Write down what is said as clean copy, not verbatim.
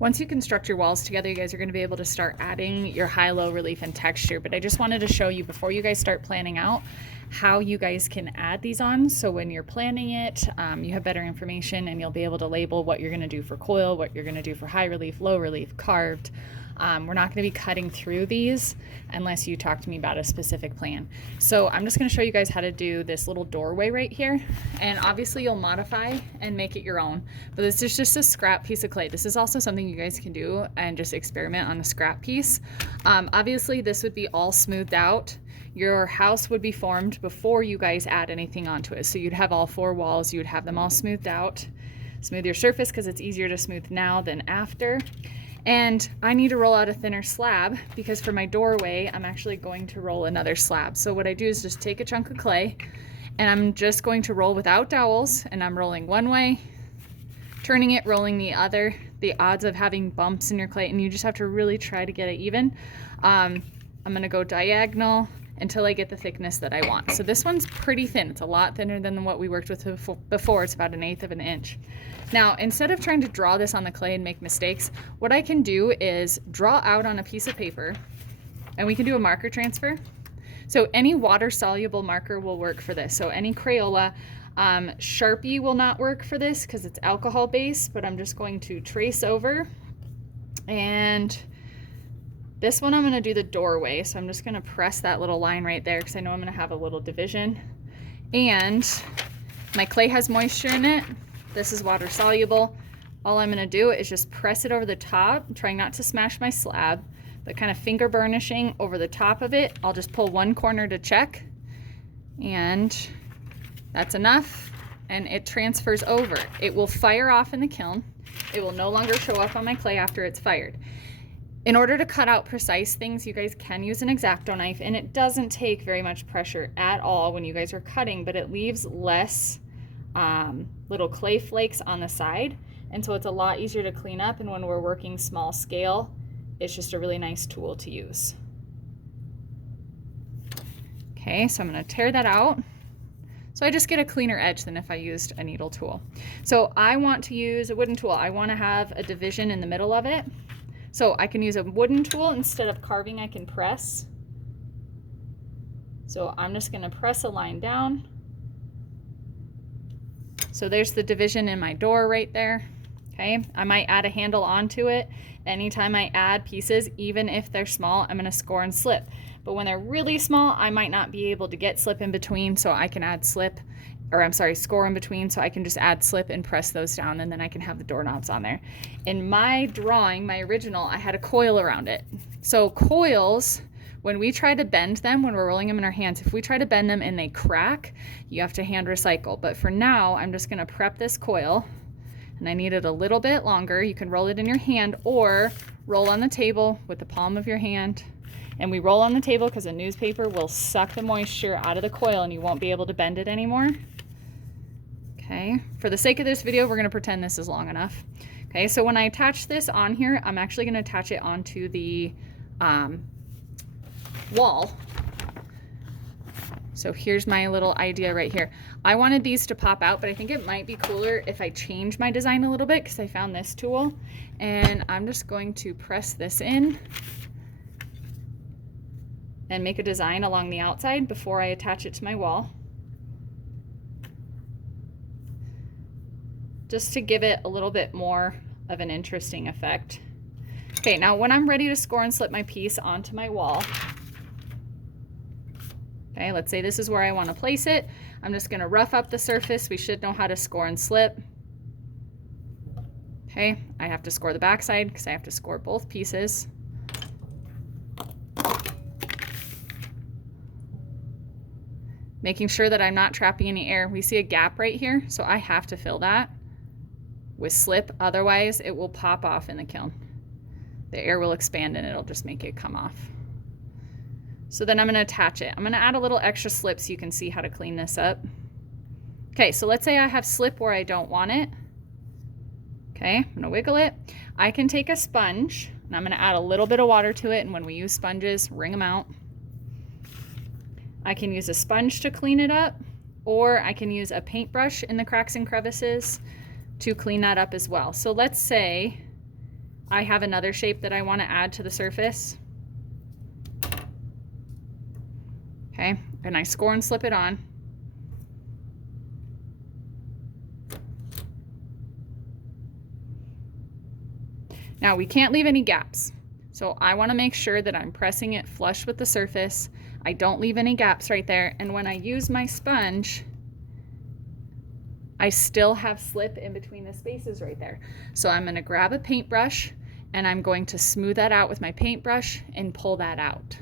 Once you construct your walls together, you guys are going to be able to start adding your high-low relief and texture. But I just wanted to show you before you guys start planning out how you guys can add these on. So when you're planning it, you have better information and you'll be able to label what you're going to do for coil, what you're going to do for high relief, low relief, carved. We're not going to be cutting through these unless you talk to me about a specific plan. So I'm just going to show you guys how to do this little doorway right here. And obviously you'll modify and make it your own, but this is just a scrap piece of clay. This is also something you guys can do and just experiment on a scrap piece. Obviously this would be all smoothed out. Your house would be formed before you guys add anything onto it. So you'd have all 4 walls, you would have them all smoothed out. Smooth your surface because it's easier to smooth now than after. And I need to roll out a thinner slab because for my doorway, I'm actually going to roll another slab. So what I do is just take a chunk of clay and I'm just going to roll without dowels, and I'm rolling one way, turning it, rolling the other. The odds of having bumps in your clay, and you just have to really try to get it even. I'm gonna go diagonal until I get the thickness that I want. So this one's pretty thin. It's a lot thinner than what we worked with before. It's about 1/8 of an inch. Now, instead of trying to draw this on the clay and make mistakes, what I can do is draw out on a piece of paper, and we can do a marker transfer. So any water-soluble marker will work for this. So any Crayola, Sharpie will not work for this because it's alcohol-based, but I'm just going to trace over. And this one I'm going to do the doorway, so I'm just going to press that little line right there because I know I'm going to have a little division. And my clay has moisture in it. This is water soluble. All I'm going to do is just press it over the top, trying not to smash my slab, but kind of finger burnishing over the top of it. I'll just pull one corner to check, and that's enough, and it transfers over. It will fire off in the kiln. It will no longer show up on my clay after it's fired. In order to cut out precise things, you guys can use an X-Acto knife, and it doesn't take very much pressure at all when you guys are cutting, but it leaves less little clay flakes on the side, and so it's a lot easier to clean up, and when we're working small scale, it's just a really nice tool to use. Okay, so I'm going to tear that out. So I just get a cleaner edge than if I used a needle tool. So I want to use a wooden tool. I want to have a division in the middle of it. So I can use a wooden tool instead of carving. I can press. So I'm just going to press a line down. So there's the division in my door right there. Okay, I might add a handle onto it. Anytime I add pieces, even if they're small, I'm going to score and slip. But when they're really small, I might not be able to get slip in between, so I can add slip, or I'm sorry, score in between, so I can just add slip and press those down, and then I can have the doorknobs on there. In my drawing, my original, I had a coil around it. So coils, when we try to bend them, when we're rolling them in our hands, if we try to bend them and they crack, you have to hand recycle. But for now, I'm just going to prep this coil, and I need it a little bit longer. You can roll it in your hand or roll on the table with the palm of your hand. And we roll on the table because a newspaper will suck the moisture out of the coil and you won't be able to bend it anymore. Okay, for the sake of this video, we're going to pretend this is long enough. Okay, so when I attach this on here, I'm actually going to attach it onto the wall. So here's my little idea right here. I wanted these to pop out, but I think it might be cooler if I change my design a little bit because I found this tool. And I'm just going to press this in and make a design along the outside before I attach it to my wall, just to give it a little bit more of an interesting effect. Okay, now when I'm ready to score and slip my piece onto my wall, okay, let's say this is where I want to place it. I'm just going to rough up the surface. We should know how to score and slip. Okay, I have to score the backside because I have to score both pieces. Making sure that I'm not trapping any air. We see a gap right here, so I have to fill that with slip, otherwise it will pop off in the kiln. The air will expand and it'll just make it come off. So then I'm going to attach it. I'm going to add a little extra slip so you can see how to clean this up. Okay, so let's say I have slip where I don't want it. Okay, I'm going to wiggle it. I can take a sponge and I'm going to add a little bit of water to it, and when we use sponges, wring them out. I can use a sponge to clean it up, or I can use a paintbrush in the cracks and crevices to clean that up as well. So let's say I have another shape that I want to add to the surface. Okay, and I score and slip it on. Now we can't leave any gaps. So I want to make sure that I'm pressing it flush with the surface. I don't leave any gaps right there. And when I use my sponge, I still have slip in between the spaces right there. So I'm going to grab a paintbrush and I'm going to smooth that out with my paintbrush and pull that out.